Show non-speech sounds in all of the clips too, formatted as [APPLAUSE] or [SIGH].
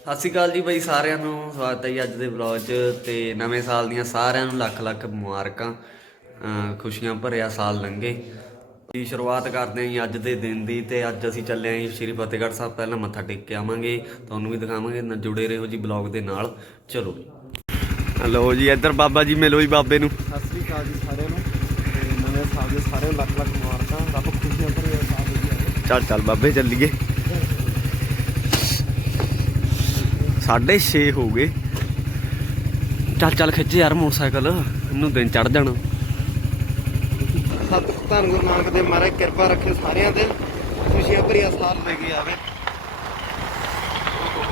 ਸਤਿ ਸ਼੍ਰੀ ਅਕਾਲ ਜੀ ਬਾਈ ਸਾਰਿਆਂ ਨੂੰ ਸਵਾਗਤ ਹੈ ਜੀ ਅੱਜ ਦੇ ਵਲੌਗ 'ਚ ਤੇ ਨਵੇਂ ਸਾਲ ਦੀਆਂ ਸਾਰਿਆਂ ਨੂੰ ਲੱਖ ਲੱਖ ਮੁਬਾਰਕਾਂ ਖੁਸ਼ੀਆਂ ਭਰਿਆ ਸਾਲ ਲੰਘੇ। ਦੀ ਸ਼ੁਰੂਆਤ ਕਰਦੇ ਹਾਂ ਜੀ ਅੱਜ ਦੇ ਦਿਨ ਦੀ ਤੇ ਅੱਜ ਅਸੀਂ ਚੱਲੇ ਜੀ ਸ਼੍ਰੀ ਫਤਿਹਗੜ੍ਹ ਸਾਹਿਬ ਪਹਿਲਾਂ ਮੱਥਾ ਟੇਕ ਕੇ ਆਵਾਂਗੇ ਤੁਹਾਨੂੰ ਵੀ ਦਿਖਾਵਾਂਗੇ ਨਾ ਜੁੜੇ ਰਹੋ ਜੀ ਬਲੌਗ ਦੇ ਨਾਲ। ਚਲੋ ਹਲੋ ਜੀ ਇੱਧਰ ਬਾਬਾ ਜੀ ਮਿਲੋ ਜੀ ਬਾਬੇ ਨੂੰ। ਸਤਿ ਸ੍ਰੀ ਅਕਾਲ ਜੀ ਸਾਰਿਆਂ ਨੂੰ। ਤੇ ਨਵੇਂ ਸਾਲ ਦੇ ਸਾਰਿਆਂ ਨੂੰ ਲੱਖ ਲੱਖ ਮੁਬਾਰਕਾਂ ਰੱਬ ਖੁਸ਼ੀਆਂ ਭਰੇ ਸਾਲ ਦੇ ਚੱਲ ਚੱਲ ਬਾਬੇ ਚੱਲੀਏ। ਸਾਢੇ 6 ਹੋ ਗਏ। ਚੱਲ ਚੱਲ ਖਿੱਚ ਯਾਰ ਮੋਟਰਸਾਈਕਲ ਇਹਨੂੰ ਦਿਨ ਚੜ ਜਾਣਾ। ਸਤ ਧੰਨ ਗੁਰੂ ਨਾਨਕ ਦੇ ਮਹਾਰਾਜ ਕਿਰਪਾ ਰੱਖੇ ਸਾਰਿਆਂ ਤੇ। ਖੁਸ਼ੀਆਂ ਭਰਿਆ ਸਾਲ ਲੈ ਕੇ ਆਵੇ।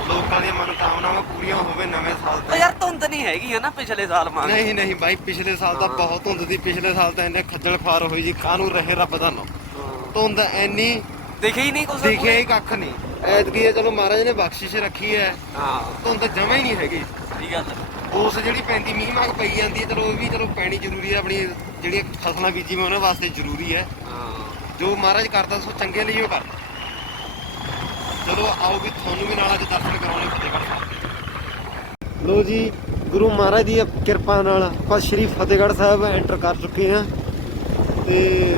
ਲੋਕਾਂ ਦੀਆਂ ਮਨੋਕਾਮਨਾਵਾਂ ਪੂਰੀਆਂ ਹੋਵੇ ਨਵੇਂ ਸਾਲ ਤੇ। ਯਾਰ ਧੁੰਦ ਨਹੀਂ ਹੈਗੀ ਹੈ ਨਾ ਪਿਛਲੇ ਸਾਲ ਮਾਂ ਨਹੀਂ ਨਹੀਂ ਬਾਈ ਪਿਛਲੇ ਸਾਲ ਤਾਂ ਬਹੁਤ ਧੁੰਦ ਸੀ। ਪਿਛਲੇ ਸਾਲ ਤਾਂ ਇੰਨੇ ਖੱਜਲ ਖਾਰ ਹੋਈ ਜੀ ਕਾਹਨੂੰ ਰਹੇ ਰੱਬ ਦਾ ਨਾਮ? ਧੁੰਦ ਐਨੀ ਦਿਖੇ ਹੀ ਨਹੀਂ ਕੁਛ। ਦਿਖਿਆ ਹੀ ਕੱਖ ਨਹੀਂ। ਐਤਕੀ ਇਹ ਚਲੋ ਮਹਾਰਾਜ ਨੇ ਬਖਸ਼ਿਸ਼ ਰੱਖੀ ਹੈ। ਹਾਂ। ਧੁੰਦ ਜਮਾ ਹੀ ਨਹੀਂ ਹੈਗੀ। ਸਹੀ ਗੱਲ ਉਸ ਜਿਹੜੀ ਪੈਂਦੀ ਮੀਂਹ ਮਾਗ ਪਈ ਜਾਂਦੀ ਹੈ ਚਲੋ ਉਹ ਵੀ ਚਲੋ ਪੈਣੀ ਜ਼ਰੂਰੀ ਹੈ ਆਪਣੀ ਜਿਹੜੀਆਂ ਫਸਲਾਂ ਬੀਜੀਆਂ ਉਹਨਾਂ ਵਾਸਤੇ ਜ਼ਰੂਰੀ ਹੈ। ਹਾਂ। ਜੋ ਮਹਾਰਾਜ ਕਰਦਾ ਸੋ ਚੰਗੇ ਲਈ ਉਹ ਕਰਦਾ। ਚਲੋ ਆਓ ਵੀ ਤੁਹਾਨੂੰ ਵੀ ਨਾਲ ਅੱਜ ਦਰਸ਼ਨ ਕਰਾਉਣੇ ਫਤਿਹਗੜ੍ਹ ਸਾਹਿਬ ਲੋ ਜੀ ਗੁਰੂ ਮਹਾਰਾਜ ਦੀ ਕਿਰਪਾ ਨਾਲ ਆਪਾਂ ਸ਼੍ਰੀ ਫਤਿਹਗੜ੍ਹ ਸਾਹਿਬ ਐਂਟਰ ਕਰ ਚੁੱਕੇ ਹਾਂ। ਤੇ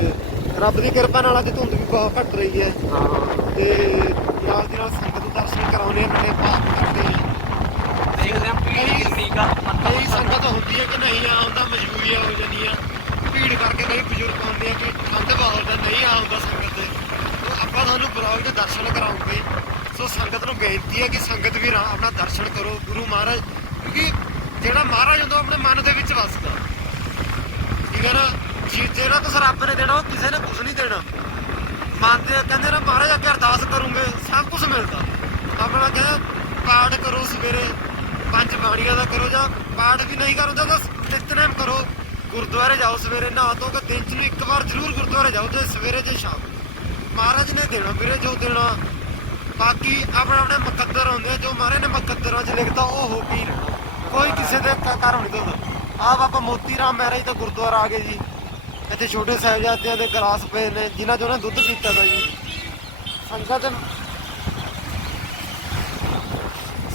ਰੱਬ ਦੀ ਕਿਰਪਾ ਨਾਲ ਅੱਜ ਧੁੰਦ ਵੀ ਬਹੁਤ ਘਟ ਰਹੀ ਹੈ। ਹਾਂ। ਤੇ ਨਾਲ ਦੀ ਨਾਲ ਸੰਗਤ ਨੂੰ ਦਰਸ਼ਨ ਕਰਾਉਣੇ ਬੜੇ ਪਾਪ ਕਰਦੇ ਹਾਂ ਦੇਖਦੇ ਆਂ ਪੀੜੀ ਕਿੰਨੀ ਕਾ ਕਈ ਸੰਗਤ ਹੁੰਦੀ ਹੈ ਕਿ ਨਹੀਂ ਆਉਂਦਾ ਮਜਬੂਰੀਆਂ ਹੋ ਜਾਂਦੀਆਂ ਭੀੜ ਕਰਕੇ ਕਈ ਬਜ਼ੁਰਗ ਆਉਂਦੇ ਆ ਕਿ ਠੰਡ ਬਹੁਤ ਦਾ ਨਹੀਂ ਆਉਂਦਾ ਸੰਗਤ ਦੇ। ਆਪਾਂ ਤੁਹਾਨੂੰ ਬਲੌਗ ਦੇ ਦਰਸ਼ਨ ਕਰਾਉਂਗੇ। ਸੋ ਸੰਗਤ ਨੂੰ ਬੇਨਤੀ ਹੈ ਕਿ ਸੰਗਤ ਵੀ ਆਪਣਾ ਦਰਸ਼ਨ ਕਰੋ ਗੁਰੂ ਮਹਾਰਾਜ ਕਿਉਂਕਿ ਜਿਹੜਾ ਮਹਾਰਾਜ ਹੁੰਦਾ ਉਹ ਆਪਣੇ ਮਨ ਦੇ ਵਿੱਚ ਵਸਦਾ। ਠੀਕ ਹੈ ਨਾ? ਜੀ ਜਿਹੜਾ ਕੁਛ ਰੱਬ ਨੇ ਦੇਣਾ ਉਹ ਕਿਸੇ ਨੇ ਕੁਝ ਨਹੀਂ ਦੇਣਾ। ਮਨ ਦੇ ਕਹਿੰਦੇ ਨਾ ਮਹਾਰਾਜ ਅੱਗੇ ਅਰਦਾਸ ਕਰੂੰਗੇ, ਸਭ ਕੁਝ ਮਿਲਦਾ। ਆਪਣਾ ਕਹਿੰਦਾ, ਪਾਠ ਕਰੋ ਸਵੇਰੇ, ਪੰਜ ਬਾਣੀਆਂ ਦਾ ਕਰੋ ਜਾਂ ਪਾਠ ਵੀ ਨਹੀਂ ਕਰੋ ਤਾਂ ਬਸ ਨਿਤਨੇਮ ਕਰੋ। ਗੁਰਦੁਆਰੇ ਜਾਓ ਸਵੇਰੇ, ਨਹਾ ਧੋ ਕੇ ਦਿਨ ਚ ਨੂੰ ਇੱਕ ਵਾਰ ਜ਼ਰੂਰ ਗੁਰਦੁਆਰੇ ਜਾਓ ਤੇ ਸਵੇਰੇ ਤੇ ਸ਼ਾਮ। ਮਹਾਰਾਜ ਨੇ ਦੇਣਾ ਵੀਰੇ, ਜੋ ਦੇਣਾ। ਬਾਕੀ ਆਪਣੇ ਆਪਣੇ ਮੁਕੱਦਰ ਹੁੰਦੇ ਆ, ਜੋ ਮਹਾਰਾਜ ਨੇ ਮੁਕੱਦਰਾਂ 'ਚ ਲਿਖਦਾ ਉਹ ਹੋ ਕੇ ਕੋਈ ਕਿਸੇ ਦੇ ਕ- ਘਰ ਨਹੀਂ ਦਿੰਦਾ ਆਹ ਬਾਬਾ ਮੋਤੀ ਰਾਮ ਮਹਾਰਾਜ ਦਾ ਗੁਰਦੁਆਰਾ ਆ ਗਏ ਜੀ। ਇੱਥੇ ਛੋਟੇ ਸਾਹਿਬਜ਼ਾਦਿਆਂ ਦੇ ਗਲਾਸ ਪਏ ਨੇ, ਜਿਨ੍ਹਾਂ 'ਚ ਉਹਨਾਂ ਦੁੱਧ ਪੀਤਾ ਤਾ ਜੀ। ਸੰਗਤ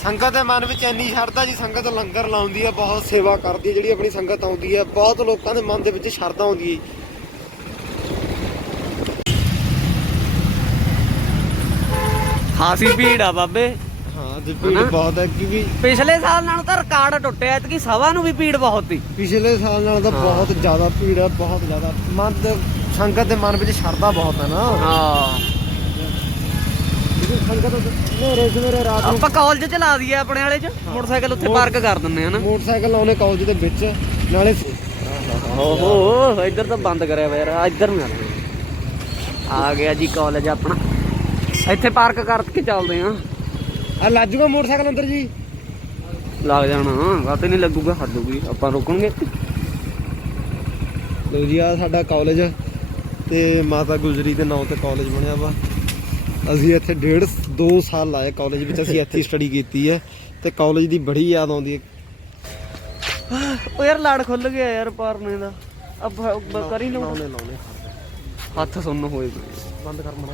ਸੰਗਤ ਦੇ ਮਨ ਵਿੱਚ ਇੰਨੀ ਸ਼ਰਧਾ ਜੀ, ਸੰਗਤ ਲੰਗਰ ਲਾਉਂਦੀ ਹੈ ਬਹੁਤ ਸੇਵਾ ਕਰਦੀ ਹੈ ਜਿਹੜੀ ਆਪਣੀ ਸੰਗਤ ਆਉਂਦੀ ਹੈ ਬਹੁਤ ਲੋਕਾਂ ਦੇ ਮਨ ਦੇ ਵਿੱਚ ਸ਼ਰਧਾ ਆਉਂਦੀ ਹੈ ਖਾਸੀ ਭੀੜ ਆ ਬਾਬੇ। ਹਾਂ ਤੇ ਭੀੜ ਹਨਾ? ਬਹੁਤ ਹੈ ਕਿ ਵੀ ਪਿਛਲੇ ਸਾਲ ਨਾਲੋਂ ਤਾਂ ਰਿਕਾਰਡ ਟੁੱਟਿਆ ਐਤਕੀ ਸਭਾ ਨੂੰ ਵੀ ਭੀੜ ਬਹੁਤ ਸੀ। ਪਿਛਲੇ ਸਾਲ ਨਾਲ ਤਾਂ ਹਾਂ। ਬਹੁਤ ਜ਼ਿਆਦਾ ਭੀੜ ਹੈ ਬਹੁਤ ਜ਼ਿਆਦਾ। ਮਨ ਦੇ ਸੰਗਤ ਦੇ ਮਨ ਵਿੱਚ ਸ਼ਰਧਾ ਬਹੁਤ ਹੈ ਨਾ। ਹਾਂ। ਕਿਉਂਕਿ ਸੰਗਤ ਹਨੇਰੇ ਸਵੇਰੇ ਰਾਤ ਨੂੰ ਆਪਾਂ ਕਾਲਜ ਚ ਲਾ ਦਈਏ ਆਪਣੇ ਵਾਲੇ ਚ ਮੋਟਰਸਾਈਕਲ ਉੱਥੇ ਮੋਟਰ- ਪਾਰਕ ਕਰ ਦਿੰਦੇ ਆ ਨਾ। ਮੋਟਰਸਾਈਕਲ ਲਾਉਣੇ ਕਾਲਜ ਦੇ ਵਿੱਚ ਨਾਲੇ ਓਹੋ ਇੱਧਰ ਤਾਂ ਬੰਦ ਕਰਿਆ ਹੋਇਆ ਯਾਰ ਇੱਧਰ ਨੂੰ ਜਾਣਾ ਆ ਗਿਆ ਜੀ ਕਾਲਜ ਆਪਣਾ। ਇੱਥੇ ਪਾਰਕ ਕਰਕੇ ਚੱਲਦੇ ਆ। ਆ ਲੱਜੂਗਾ ਮੋਟਰਸਾਈਕਲ ਅੰਦਰ ਜੀ। ਲੱਗ ਜਾਣਾ ਵਾਤੇ ਨਹੀਂ ਲੱਗੂਗਾ ਹੱਦੂਗੀ ਆਪਾਂ ਰੋਕਣਗੇ। ਲੋ ਜੀ ਆ ਸਾਡਾ ਕਾਲਜ ਤੇ ਮਾਤਾ ਗੁਜਰੀ ਦੇ ਨਾਂ ਤੇ ਕਾਲਜ ਬਣਿਆ ਵਾ। ਅਸੀਂ ਇੱਥੇ ਡੇਢ 2 ਸਾਲ ਲਾਏ ਕਾਲਜ ਵਿੱਚ ਅਸੀਂ ਇੱਥੇ ਸਟੱਡੀ ਕੀਤੀ ਹੈ ਤੇ ਕਾਲਜ ਦੀ ਬੜੀ ਯਾਦ ਆਉਂਦੀ ਹੈ ਓ ਯਾਰ ਲੜ ਖੁੱਲ ਗਿਆ ਯਾਰ ਪਾਰਨੇ ਦਾ। ਅਬ ਕਰੀ ਲਓ ਲਾਉਣੇ ਲਾਉਣੇ। ਹੱਥ ਸੁੰਨ ਹੋਏ। ਬੰਦ ਕਰ ਮਣਾ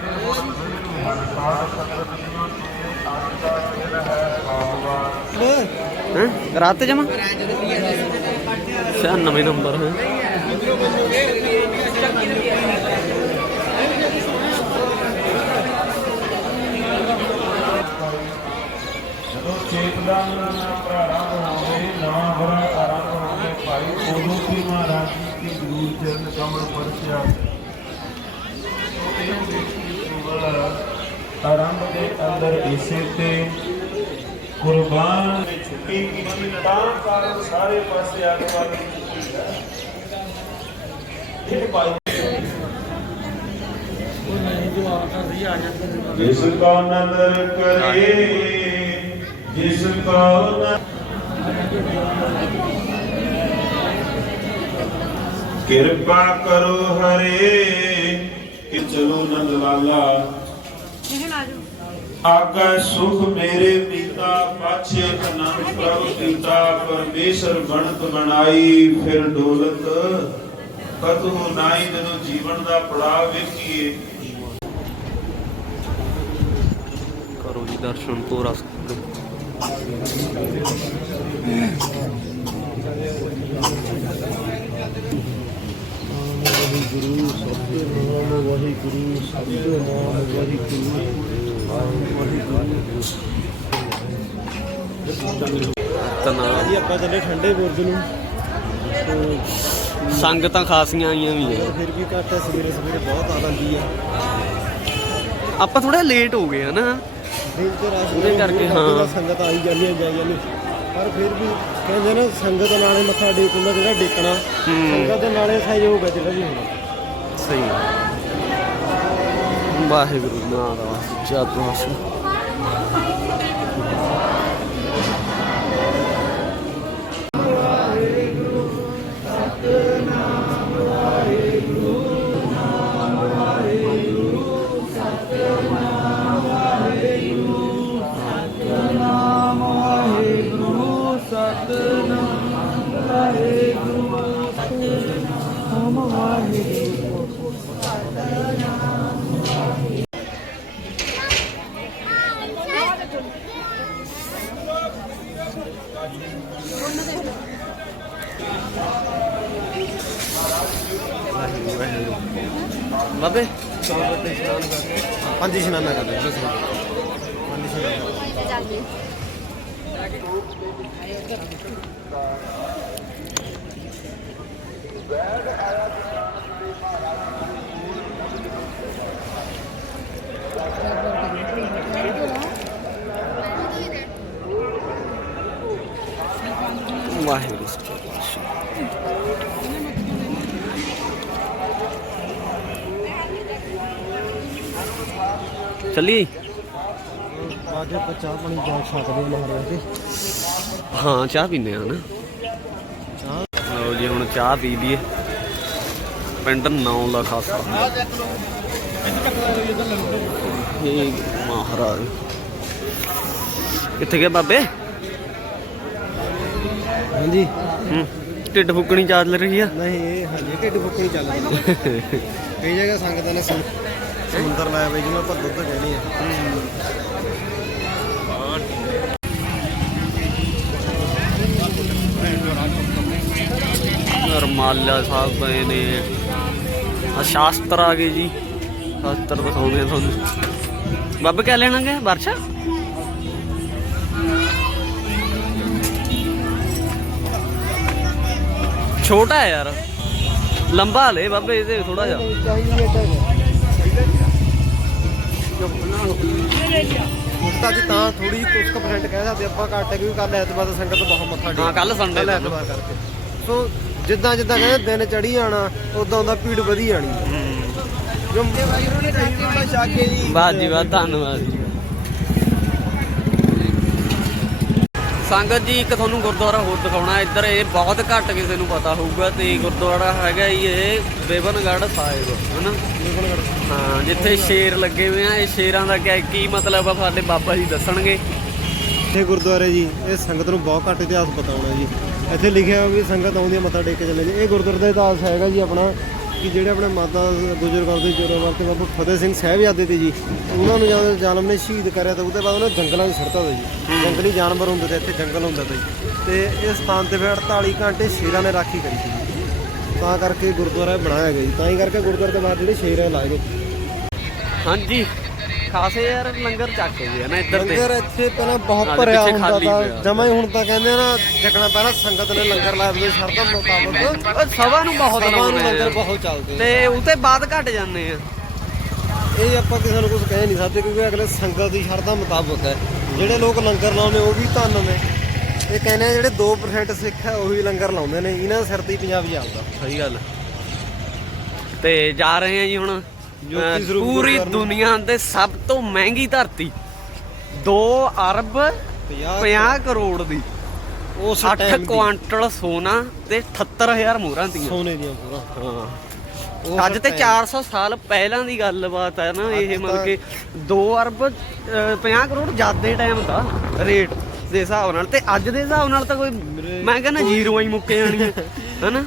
ਹੈਂ। ਰਾਤ ਜਮਾ? 96 ਨੰਬਰ ਹੈ। ਜਦੋਂ ਚੇਤਦਾਨ ਪ੍ਰਾਰੰਭ ਹੋਵੇ ਨਵਾਂ ਵਰਾ ਆਰੰਭ ਹੋਵੇ ਭਾਈ ਉਦੋਂ ਕੀ ਮਹਾਰਾਜ ਜੀ ਕੀ ਗੁਰੂ ਚਰਨ ਕਮਲ ਪਰਸਿਆ। ਆਰੰਭ ਦੇ ਅੰਦਰ ਇਸੇ ਤੇ ਕੁਰਬਾਨ ਨੇ ਛੁੱਟੀ ਕੀਤੀ ਤਾਂ ਕਾਰਨ ਸਾਰੇ ਪਾਸੇ ਆਗੇ ਵਾਲੀ ਇਹ ਭਾਈ ਜਿਸ ਕਾ ਨਦਰ ਕਰੇ, ਜਿਸ ਕਾ ਕਿਰਪਾ ਕਰੋ ਹਰੇ ਕਿ ਚਲੋ ਨੰਦ ਲਾਲਾ ਆਗਾ ਸੁਖ ਮੇਰੇ ਪਿਤਾ ਪਾਛੇ ਅਨੰਦ ਪ੍ਰਭ ਪਿਤਾ ਪਰਮੇਸ਼ਰ ਬਣਤ ਬਣਾਈ ਫਿਰ ਡੋਲਤ। ਕਤੂ ਨਾਈ ਜਦੋਂ ਜੀਵਨ ਦਾ ਪੜਾਅ ਵੇਖੀਏ। ਕਰੋ ਜੀ ਦਰਸ਼ਨ ਪੂਰਾ ਵਾਹਿਗੁਰੂ ਸਤਿਨਾਮ ਵਾਹਿਗੁਰੂ ਸਤਿਨਾਮ ਵਾਹਿਗੁਰੂ। ਜੀ ਆਪਾਂ ਚੱਲੇ ਠੰਡੇ ਬੁਰਜ ਨੂੰ। ਤੇ ਸੰਗਤਾਂ ਖਾਸੀਆਂ ਆਈਆਂ ਵੀ ਆ। ਫਿਰ ਵੀ ਘੱਟ ਹੈ ਸਵੇਰੇ ਸਵੇਰੇ ਬਹੁਤ ਆਨੰਦੀ ਆ। ਆਪਾਂ ਥੋੜਾ ਲੇਟ ਹੋ ਗਏ ਹਨਾ ਉਹਦੇ ਕਰਕੇ, ਹਾਂ। ਸੰਗਤ ਆਈ ਜਾਂਦੀ ਹੈ ਜਾਈ ਜਾਂਦੀ। ਪਰ ਫਿਰ ਵੀ ਕਹਿੰਦੇ ਨਾ ਸੰਗਤ ਨਾਲੇ ਮੱਥਾ ਟੇਕਣ ਜਿਹੜਾ ਟੇਕਣਾ। ਹੂੰ। ਸੰਗਤ ਦੇ ਨਾਲੇ ਸਹਿਯੋਗ ਹੈ ਜਿਹੜਾ ਵੀ ਹੋਣਾ। ਸਹੀ ਹੈ ਵਾਹਿਗੁਰੂ ਮਹਾਰਾਜ ਜਪ ਹਾਸਨ ਬਾਬੇ 반드시 만나야 된다 이런 생각 반드시 만나야 회장님. 된다. 정말 ਚੱਲੀ ਅੱਜ ਆਪਾਂ ਚਾਹ ਪਾਣੀ ਜਾ ਸਕਦੇ ਹਾਂ ਮਹਾਰਾਜ ਦੇ। ਹਾਂ ਚਾਹ ਪੀਨੇ ਆ ਨਾ। ਚਾਹ ਲਓ ਜੀ ਹੁਣ ਚਾਹ ਪੀ ਲਈਏ। ਪਿੰਡ ਨੌ ਦਾ ਖਾਸਾ। ਇਹ ਮਹਾਰਾਜ। ਕਿੱਥੇ ਗਏ ਬਾਬੇ? ਹਾਂਜੀ। ਹੂੰ ਢਿੱਡ ਫੁੱਕਣੀ ਚੱਲ ਰਹੀ ਆ? ਨਹੀਂ ਇਹ ਹਜੇ ਢਿੱਡ ਫੁੱਕਣੀ ਚੱਲ ਰਹੀ [LAUGHS] ਕਈ ਜਗ੍ਹਾ ਸੰਗਤਾਂ ਨੇ ਸਮੁੰਦਰ ਲਾਇਆ ਬਈ ਜਿਹਨੂੰ ਆਪਾਂ ਦੁੱਧ ਕਹਿੰਦੇ ਆ। ਰਮਾਲਾ ਸਾਹਿਬ ਪਏ ਨੇ। ਆ ਸ਼ਾਸਤਰ ਆ ਗਏ ਜੀ। ਸ਼ਾਸਤਰ ਦਿਖਾਉਂਦੇ ਤੁਹਾਨੂੰ। ਬੱਬ ਕਿਆ ਲੈਣਾ ਗਿਆ ਵਰਸ਼ਾ? ਛੋਟਾ ਯਾਰ। ਲੰਬਾ ਲੈ ਬਾਬੇ, ਇਹਦੇ ਥੋੜਾ ਜਿਹਾ। ਮੁਕਤਾ ਜੀ ਤਾਂ ਥੋੜੀ ਜਿਹੀ ਕੁਝ ਕੁ percent ਕਹਿ ਸਕਦੇ ਆਪਾਂ ਘੱਟ ਹੈ ਕਿਉਂਕਿ ਕੱਲ ਐਤਵਾਰ ਦਾ ਸੰਗਤ ਬਹੁਤ ਮੱਥਾ ਹਾਂ ਕੱਲ ਸੰਡੇ ਕੱਲ ਐਤਵਾਰ ਕਰਕੇ। ਸੋ ਜਿੱਦਾਂ ਜਿੱਦਾਂ ਕਹਿੰਦੇ ਦਿਨ ਚੜੀ ਜਾਣਾ ਉਦਾਂ ਉਦਾਂ ਭੀੜ ਵਧੀ ਜਾਣੀ। ਜੋ ਭਾਈ ਉਹਨਾਂ ਨੇ ਕਹੀ ਵੀ ਸ਼ਾਕੇ ਜੀ ਬਾਤ ਜੀ ਬਾਤ ਧੰਨਵਾਦ। ਜੀ ਸੰਗਤ ਜੀ, ਇੱਕ ਤੁਹਾਨੂੰ ਗੁਰਦੁਆਰਾ ਹੋਰ ਦਿਖਾਉਣਾ। ਇੱਧਰ ਇਹ ਬਹੁਤ ਘੱਟ ਕਿਸੇ ਨੂੰ ਪਤਾ ਹੋਊਗਾ ਤੇ ਗੁਰਦੁਆਰਾ ਹੈਗਾ ਜੀ ਇਹ ਬੇਬਨਗੜ੍ਹ ਸਾਹਿਬ, ਹਨਾ? ਹਾਂ, ਜਿੱਥੇ ਸ਼ੇਰ ਲੱਗੇ ਹੋਏ ਆ। ਇਹ ਸ਼ੇਰਾਂ ਦਾ ਕਿਆ ਕੀ ਮਤਲਬ ਆ ਸਾਡੇ ਬਾਬਾ ਜੀ ਦੱਸਣਗੇ? ਇਹ ਗੁਰਦੁਆਰੇ ਜੀ, ਇਹ ਸੰਗਤ ਨੂੰ ਬਹੁਤ ਘੱਟ ਇਤਿਹਾਸ ਪਤਾ ਹੋਣਾ ਜੀ। ਇੱਥੇ ਲਿਖਿਆ ਹੋਇਆ ਵੀ ਸੰਗਤ ਆਉਂਦੀ ਹੈ ਮੱਥਾ ਟੇਕ ਕੇ ਚੱਲੇ ਜੀ ਇਹ ਗੁਰਦੁਆਰੇ ਦਾ ਇਤਿਹਾਸ ਹੈਗਾ ਜੀ ਆਪਣਾ ਕਿ ਜਿਹੜੇ ਆਪਣੇ ਮਾਤਾ ਗੁਜਰ ਦੇ ਜੋਰਾਂ ਤੇ ਬਾਬਾ ਫਤਿਹ ਸਿੰਘ ਸਾਹਿਬਜ਼ਾਦੇ ਤੇ ਜੀ ਉਹਨਾਂ ਨੂੰ ਜਦੋਂ ਜ਼ਾਲਮ ਨੇ ਸ਼ਹੀਦ ਕਰਿਆ ਤਾਂ ਉਹਦੇ ਬਾਅਦ ਉਹਨਾਂ ਜੰਗਲਾਂ 'ਚ ਸਿੱਟਤਾ ਤਾ ਜੀ। ਜੰਗਲੀ ਜਾਨਵਰ ਹੁੰਦੇ ਤੇ ਇੱਥੇ ਜੰਗਲ ਹੁੰਦਾ ਤਾ ਜੀ ਤੇ ਇਸ ਸਥਾਨ ਤੇ ਫਿਰ 48 ਘੰਟੇ ਸ਼ੇਰਾਂ ਨੇ ਰਾਖੀ ਕਰੀ ਸੀ। ਤਾਂ ਕਰਕੇ ਗੁਰਦੁਆਰਾ ਬਣਾਇਆ ਗਿਆ ਜੀ। ਤਾਂ ਹੀ ਕਰਕੇ ਗੁਰਦੁਆਰੇ ਤੋਂ ਬਾਅਦ ਜਿਹੜੇ ਸ਼ੇਰ ਲਾਏ ਗਏ। ਹਾਂਜੀ। ਖਾਸੇ ਯਾਰ ਲੰਗਰ ਚੱਕ ਗਏ ਨਾ ਇੱਧਰ ਤੇ। ਲੰਗਰ ਇੱਥੇ ਪਹਿਲਾਂ ਬਹੁਤ ਨਾਲੇ ਭਰਿਆ ਪਿੱਛੇ ਹੁੰਦਾ ਖਾਲੀ ਤਾਂ। ਜਮਾ ਹੀ ਹੁਣ ਤਾਂ ਕਹਿੰਦੇ ਨਾ ਜਗਣਾ ਪਹਿਲਾਂ ਸੰਗਤ ਨੇ ਲੰਗਰ ਲਾਇਆ ਬਈ ਸ਼ਰਤਾਂ ਮੁਤਾਬਕ। ਉਹ ਸਭਾ ਨੂੰ ਬਹੁਤ ਸਭਾ ਨੂੰ ਲਾਉਂਦੇ ਲੰਗਰ ਬਹੁਤ ਚੱਲਦੇ ਆ। ਤੇ ਉਤੇ ਬਾਅਦ ਘਟ ਜਾਂਦੇ ਆ। ਇਹ ਆਪਾਂ ਕਿਸੇ ਨੂੰ ਕੁਝ ਕਹਿ ਨਹੀਂ ਸਕਦੇ ਕਿਉਂਕਿ ਅਗਲੇ ਸੰਗਤ ਦੀ ਸ਼ਰਤਾਂ ਮੁਤਾਬਕ ਹੈ। ਜਿਹੜੇ ਲੋਕ ਲੰਗਰ ਲਾਉਂਦੇ ਉਹ ਵੀ ਧੰਨ ਨੇ। ਇਹ ਕਹਿੰਦੇ ਆ ਜਿਹੜੇ 2% ਸਿੱਖ ਹੈ ਉਹੀ ਲੰਗਰ ਲਾਉਂਦੇ ਨੇ। ਇਹਨਾਂ ਦੇ ਸਿਰ ਤੇ ਹੀ ਪੰਜਾਬ ਚੱਲਦਾ। ਸਹੀ ਗੱਲ। ਤੇ ਜਾ ਰਹੇ ਆ ਜੀ ਹੁਣ। ਪੂਰੀ ਦੁਨੀਆ ਦੇ ਸਭ ਤੋਂ ਮਹਿੰਗੀ ਧਰਤੀ 2 ਅਰਬ 50 ਕਰੋੜ। ਦੀ। ਉਸ 8 ਟਾਈਮ ਦੀ। ਕੁਆਂਟਲ ਸੋਨਾ ਤੇ 78000 ਮੋਹਰਾਂ ਤੀਆਂ ਸੋਨੇ ਦੀਆਂ ਪੂਰਾ ਹਾਂ। ਅੱਜ ਤੇ time 400 ਸਾਲ ਪਹਿਲਾਂ ਦੀ ਗੱਲਬਾਤ ਹੈ ਨਾ ਇਹ ਮਤਲਬ ਕਿ 2 ਅਰਬ ਅ, 50 ਕਰੋੜ ਜ਼ਿਆਦੇ ਟਾਈਮ ਦਾ ਰੇਟ ਦੇ ਹਿਸਾਬ ਨਾਲ। ਤੇ ਅੱਜ ਦੇ ਹਿਸਾਬ ਨਾਲ ਤਾਂ ਕੋਈ ਮੈਂ ਕਹਿੰਦਾ ਜ਼ੀਰੋ ਹੀ ਮੁੱਕੇ ਜਾਣੀ ਹੈ [LAUGHS] ਹਨਾ?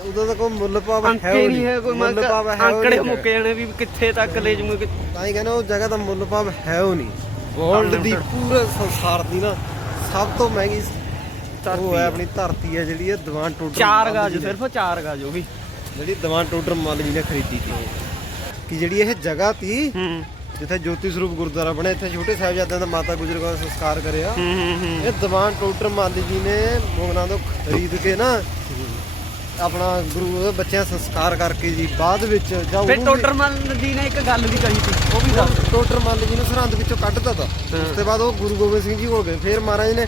ਉਦੋਂ ਤਾਂ ਕੋਈ ਮੁੱਲ ਭਾਵ ਹੈ ਅੰਕੇ ਨਹੀਂ ਹੈ ਕੋਈ ਮੁੱਲ ਭਾਵ ਹੈ ਅੰਕੜੇ ਮੁੱਕੇ ਜਾਣੇ ਵੀ ਕਿੱਥੇ ਤੱਕ ਲੈ ਜੂਗੇ ਤਾਂ ਹੀ ਕਹਿੰਦਾ ਉਹ ਜਗ੍ਹਾ ਦਾ ਮੁੱਲ ਭਾਵ ਹੈ ਉਹ ਨਹੀਂ। ਵਰਲਡ ਦੀ ਪੂਰੇ ਸੰਸਾਰ ਦੀ ਨਾ ਸਭ ਤੋਂ ਮਹਿੰਗੀ ਉਹ ਹੈ ਆਪਣੀ ਧਰਤੀ ਹੈ ਜਿਹੜੀ ਇਹ ਦੀਵਾਨ ਟੋਡਰ 4 ਮੱਲ ਗਾਜ ਸਿਰਫ 4 ਗਾਜ ਉਹ ਵੀ। ਜਿਹੜੀ ਦੀਵਾਨ ਟੋਡਰ ਮੱਲ ਜੀ ਨੇ ਖਰੀਦੀ ਸੀ। ਕਿ ਜਿਹੜੀ ਇਹ ਜਗ੍ਹਾ ਤੀ ਜਿੱਥੇ ਜੋਤੀ ਸਰੂਪ ਗੁਰਦੁਆਰਾ ਬਣਿਆ ਇੱਥੇ ਛੋਟੇ ਸਾਹਿਬਜ਼ਾਦਿਆਂ ਦਾ ਮਾਤਾ ਗੁਜਰ ਕੌਰ ਸੰਸਕਾਰ ਕਰਿਆ। ਇਹ ਦੀਵਾਨ ਟੋਡਰ ਮੱਲ ਜੀ ਨੇ ਮੋਗਨਾਂ ਤੋਂ ਖਰੀਦ ਕੇ ਨਾ ਆਪਣਾ ਗੁਰੂ ਦੇ ਬੱਚਿਆਂ ਦਾ ਸੰਸਕਾਰ ਕਰਕੇ ਜੀ ਬਾਅਦ ਵਿੱਚ ਜਾਂ ਫਿਰ ਉਹਨੂੰ ਵੀ- ਟੋਟਰ ਮਲ ਜੀ ਨੇ ਇੱਕ ਗੱਲ ਵੀ ਕਹੀ ਸੀ ਉਹ ਵੀ ਦੱਸ। ਟੋਟਰ ਮੱਲ ਜੀ ਨੂੰ ਸਰਹੰਦ ਵਿੱਚੋਂ ਕੱਢਤਾ ਤਾ। ਉਸ ਤੋਂ ਬਾਅਦ ਉਹ ਗੁਰੂ ਗੋਬਿੰਦ ਸਿੰਘ ਜੀ ਕੋਲ ਗਏ। ਫਿਰ ਮਹਾਰਾਜ ਨੇ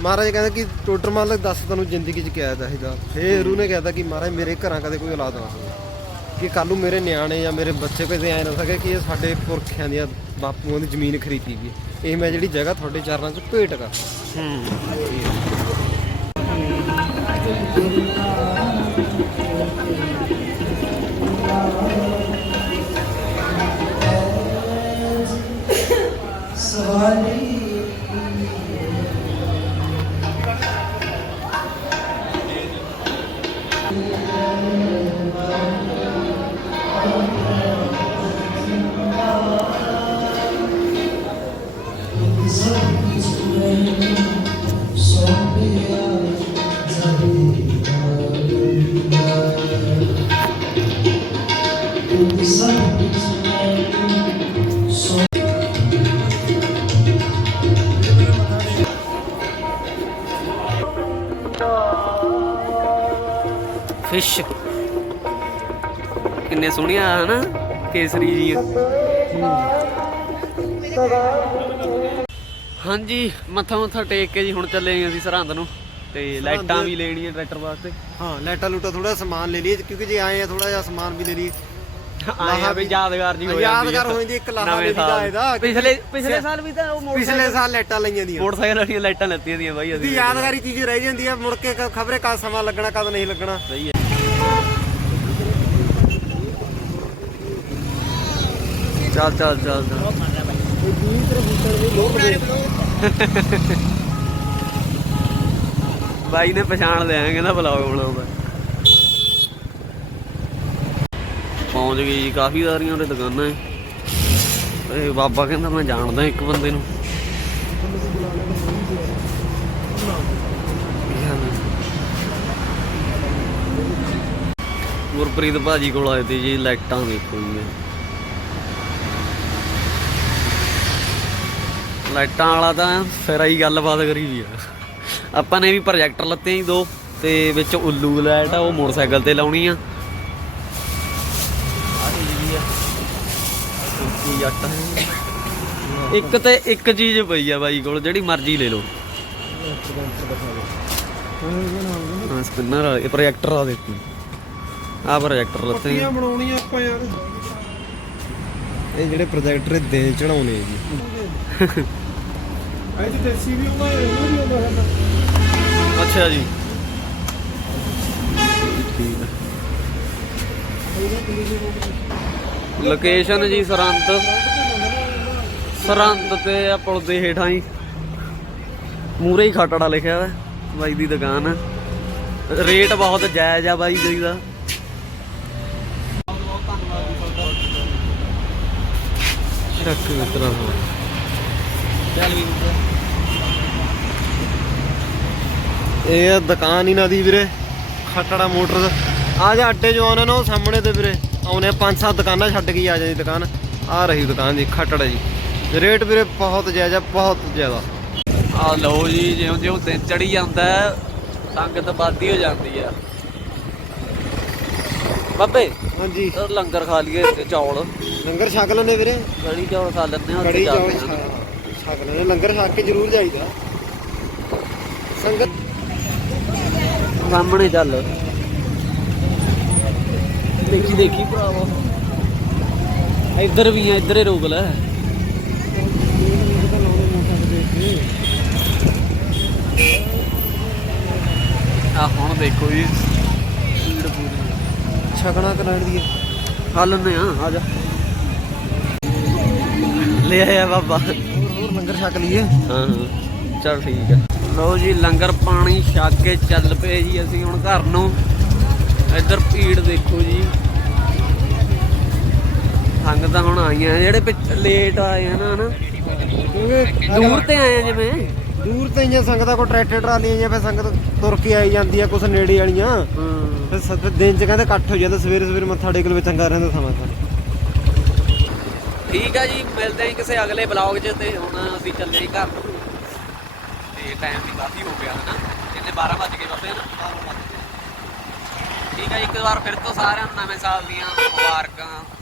ਮਹਾਰਾਜ ਕਹਿੰਦਾ ਕਿ ਟੋਟਰ ਮੱਲ ਦੱਸ ਤੈਨੂੰ ਜ਼ਿੰਦਗੀ 'ਚ ਕਿਹਾ ਚਾਹੀਦਾ ਫਿਰ ਉਹਨੇ ਕਹਿਤਾ ਕਿ ਮਹਾਰਾਜ ਮੇਰੇ ਘਰਾਂ ਕਦੇ ਕੋਈ ਔਲਾਦ ਨਾ ਹੋਵੇ। ਕਿ ਕੱਲ ਨੂੰ ਮੇਰੇ ਨਿਆਣੇ ਜਾਂ ਮੇਰੇ ਬੱਚੇ ਕਦੇ ਐ ਨਾ ਸਕੇ ਕਿ ਇਹ ਸਾਡੇ ਪੁਰਖਿਆਂ ਦੀਆਂ ਬਾਪੂਆਂ ਦੀ ਜ਼ਮੀਨ ਖਰੀਦੀ ਵੀ ਇਹ ਮੈਂ ਜਿਹੜੀ ਜਗ੍ਹਾ ਤੁਹਾਡੇ ਚਰਨਾਂ 'ਚ ਭੇਟ ਕਰ। ਹੂੰ। Sorry. ਫਿਸ਼। ਕਿੰਨੇ ਸੋਹਣੀਆਂ ਹਨਾ? ਕੇਸਰੀ ਜੀਆਂ। ਹਾਂਜੀ ਮੱਥਾ ਮੱਥਾ ਟੇਕ ਕੇ ਜੀ ਹੁਣ ਚੱਲੇ ਆਂ ਅਸੀਂ ਸਰਹੰਦ ਨੂੰ। ਤੇ ਲਾਈਟਾਂ ਵੀ ਲੈਣੀਆਂ ਟਰੈਕਟਰ ਵਾਸਤੇ। ਹਾਂ ਲੈਟਾ ਲੂਟਾ ਥੋੜਾ ਸਮਾਨ ਲੈ ਲਈਏ ਕਿਉਂਕਿ ਜੇ ਆਏ ਆ ਥੋੜਾ ਜਿਹਾ ਸਮਾਨ ਵੀ ਲੈ ਲਈਏ। ਆਏ ਆ ਵੀ ਯਾਦਗਾਰ ਜੀ ਹੋ ਜਾਂਦੀ ਯਾਦਗਾਰ। ਹੋ ਜਾਂਦੀ ਇੱਕ ਲਾਹਾ ਲੈ ਲਈਦਾ। ਇਹਦਾ। ਪਿਛਲੇ ਪਿਛਲੇ ਸਾਲ ਵੀ ਤਾਂ ਉਹ ਪਿਛਲੇ ਮੋਟਰਸਾਈਕਲ ਸਾਲ ਲੈਟਾਂ ਲਈਆਂ ਦੀਆਂ। ਮੋਟਰਸਾਈਕਲ ਵਾਲੀਆਂ ਲਾਈਟਾਂ ਲੱਤੀਆਂ ਦੀਆਂ ਬਾਈ ਅਸੀਂ। ਯਾਦਗਾਰੀ ਚੀਜ਼ ਰਹਿ ਜਾਂਦੀ ਆ ਮੁੜ ਕੇ ਖਬਰੇ ਕਦ ਸਮਾਂ ਲੱਗਣਾ ਕਦ ਨਹੀਂ ਲੱਗਣਾ। ਸਹੀ ਹੈ। ਚੱਲ ਚੱਲ ਚੱਲ ਚੱਲ। [LAUGHS] ਬਾਈ ਨੇ ਪਛਾਣ ਲਿਆ, ਕਹਿੰਦਾ ਬਲੌਗ ਬਣਾਉਂਦਾ ਪਹੁੰਚ ਗਈ ਜੀ, ਕਾਫੀ ਸਾਰੀਆਂ ਉਹਦੇ ਦੁਕਾਨਾਂ ਹੈ। ਇਹ ਬਾਬਾ ਕਹਿੰਦਾ ਮੈਂ ਜਾਣਦਾ ਇੱਕ ਬੰਦੇ ਨੂੰ। ਗੁਰਪ੍ਰੀਤ ਭਾਜੀ ਕੋਲ ਆਏ ਤੇ ਜੀ, ਲਾਈਟਾਂ ਵੇਖੋ ਜੀ। ਲਾਈਟਾਂ ਵਾਲਾ ਤਾਂ ਫਿਰ ਆਈ ਗੱਲਬਾਤ ਕਰੀ ਵੀ ਆ। ਆਪਾਂ ਨੇ ਵੀ ਪ੍ਰੋਜੈਕਟਰ ਲੱਤੇ ਜੀ ਦੋ, ਤੇ ਵਿੱਚ ਉੱਲੂ ਲਾਈਟ ਆ, ਉਹ ਮੋਟਰਸਾਈਕਲ ਤੇ ਲਾਉਣੀ ਆ। ਇੱਕ ਤੇ ਇੱਕ ਚੀਜ਼ ਪਈ ਆ ਬਾਈ ਕੋਲ, ਜਿਹੜੀ ਮਰਜ਼ੀ ਲੈ ਲਓ। ਹਾਂ ਸਪਿਨਰ ਆ, ਇਹ ਪ੍ਰੋਜੈਕਟਰ ਆ ਦੇਖੋ। ਆ ਪ੍ਰੋਜੈਕਟਰ ਲੱਤੇ ਆ। ਬਣਾਉਣੀਆਂ ਆਪਾਂ ਯਾਰ। ਇਹ ਜਿਹੜੇ ਪ੍ਰੋਜੈਕਟਰ ਦੇ ਚੜਾਉਣੇ ਜੀ। ਐ ਦੇਸੀ ਵੀ ਆਉਂਦਾ, ਇਹ ਵੀ ਆਉਂਦਾ ਅੱਛਾ ਜੀ। ਠੀਕ ਹੈ ਲੋਕੇਸ਼ਨ ਜੀ ਸਰੰਦ ਸਰੰਦ ਤੇ ਆ ਪੁਲ ਦੇ ਹੇਠਾਂ ਹੀ। ਮੂਰੇ ਹੀ ਖਟੜਾ ਲਿਖਿਆ ਹੋਇਆ ਬਾਈ ਦੀ ਦੁਕਾਨ। ਹੈ ਰੇਟ ਬਹੁਤ ਜਾਇਜ਼ ਆ ਬਾਈ ਜੀ ਦਾ। ਸ਼ੱਕ ਮਿੱਤਰਾ ਚੱਲ ਇਹ ਆ ਦੁਕਾਨ ਇਹਨਾਂ ਦੀ ਵੀਰੇ ਖਟੜਾ ਮੋਟਰ ਆ ਜਾ ਅੱਡੇ ਜੋ ਆਉਣੇ ਨੇ ਉਹ ਸਾਹਮਣੇ ਤੇ ਵੀਰੇ ਆਉਣੇ ਪੰਜ ਸੱਤ ਦੁਕਾਨਾਂ ਛੱਡ ਕੇ ਆ ਜਾਂਦੀ ਦੁਕਾਨ। ਆ ਰਹੀ ਦੁਕਾਨ ਦੀ ਖਟੜਾ ਜੀ। ਰੇਟ ਵੀਰੇ ਬਹੁਤ ਜਾਇਜ਼ ਬਹੁਤ ਜ਼ਿਆਦਾ। ਆ ਲਓ ਜੀ ਜਿਉਂ ਜਿਉਂ ਦਿਨ ਚੜੀ ਜਾਂਦਾ ਸੰਗਤ ਵੱਧਦੀ ਹੋ ਜਾਂਦੀ ਆ। ਬਾਬੇ ਹਾਂਜੀ। ਲੰਗਰ ਖਾ ਲਈਏ ਚੌਲ। ਲੰਗਰ ਛਕ ਲੈਣੇ ਵੀਰੇ। ਕੜੀ ਚੌਲ ਖਾ ਲੈਂਦੇ ਹਾਂ ਕੜੀ ਚੌਲ। ਛਕ ਲੈਣੇ ਲੰਗਰ ਛਕ ਕੇ ਜ਼ਰੂਰ ਜਾਈਦਾ। ਸੰਗਤ ਸਾਹਮਣੇ ਚੱਲ। ਦੇਖੀ ਦੇਖੀ ਭਰਾਵਾ। ਇੱਧਰ ਵੀ ਆ ਇੱਧਰ ਰੋਕ ਲੈ। ਆ ਹੁਣ ਦੇਖੋ ਜੀ। ਸਪੀਡ ਪੂਰੀ ਛਕਣਾ ਕਨਾੜ ਦੀ ਖਾ ਲੈਂਦੇ ਆ। ਆ ਜਾ। ਲੈ ਆਇਆ ਬਾਬਾ। ਹੋਰ ਲੰਗਰ ਛਕ ਲਈਏ। ਹਾਂ ਹਾਂ। ਚਲ ਠੀਕ ਹੈ ਲਓ ਜੀ ਲੰਗਰ ਪਾਣੀ ਛਕ ਕੇ ਚੱਲ ਪਏ ਜੀ ਅਸੀਂ ਹੁਣ ਘਰ ਨੂੰ। ਇੱਧਰ ਭੀੜ ਦੇਖੋ ਜੀ। ਸੰਗਤਾਂ ਹੁਣ ਆਈਆਂ ਜਿਹੜੇ ਪਿੱਛੇ ਲੇਟ ਆਏ ਹਨਾ? ਕਿਉਂਕਿ ਦੂਰ ਤੇ ਆਏ ਆ ਜਿਵੇਂ। ਦੂਰ ਤੇ ਇੰਨੀਆਂ ਸੰਗਤਾਂ ਕੋ ਟਰੈਕਟਰ ਟਰਾਲੀਆਂ ਜਾਂ ਫਿਰ ਸੰਗਤ ਤੁਰ ਕੇ ਆਈ ਜਾਂਦੀ ਆ ਕੁਛ ਨੇੜੇ ਵਾਲੀਆਂ। ਹਾਂ। ਫਿਰ ਸ- ਫਿਰ ਦਿਨ ਚ ਕਹਿੰਦੇ ਇਕੱਠ ਹੋ ਜਾਂਦਾ ਸਵੇਰੇ ਸਵੇਰੇ ਮੱਥਾ ਟੇਕ ਲਵੇ ਚੰਗਾ ਰਹਿੰਦਾ ਸਮਾਂ ਤਾਂ। ਠੀਕ ਆ ਜੀ, ਮਿਲਦੇ ਹਾਂ ਕਿਸੇ ਅਗਲੇ ਬਲੌਗ 'ਚ ਤੇ ਹੁਣ ਅਸੀਂ ਚੱਲੇ ਜੀ ਘਰ। ਨੂੰ ਤੇ ਟਾਈਮ ਵੀ ਕਾਫੀ ਹੋ ਗਿਆ ਹਨਾ। ਕਿੰਨੇ 12 ਵੱਜ ਗਏ ਬਾਬੇ ਹਨਾ। ਠੀਕ ਆ ਜੀ, ਇੱਕ ਵਾਰ ਫਿਰ ਤੋਂ ਸਾਰਿਆਂ ਨੂੰ ਨਵੇਂ ਸਾਲ ਦੀਆਂ ਮੁਬਾਰਕਾਂ।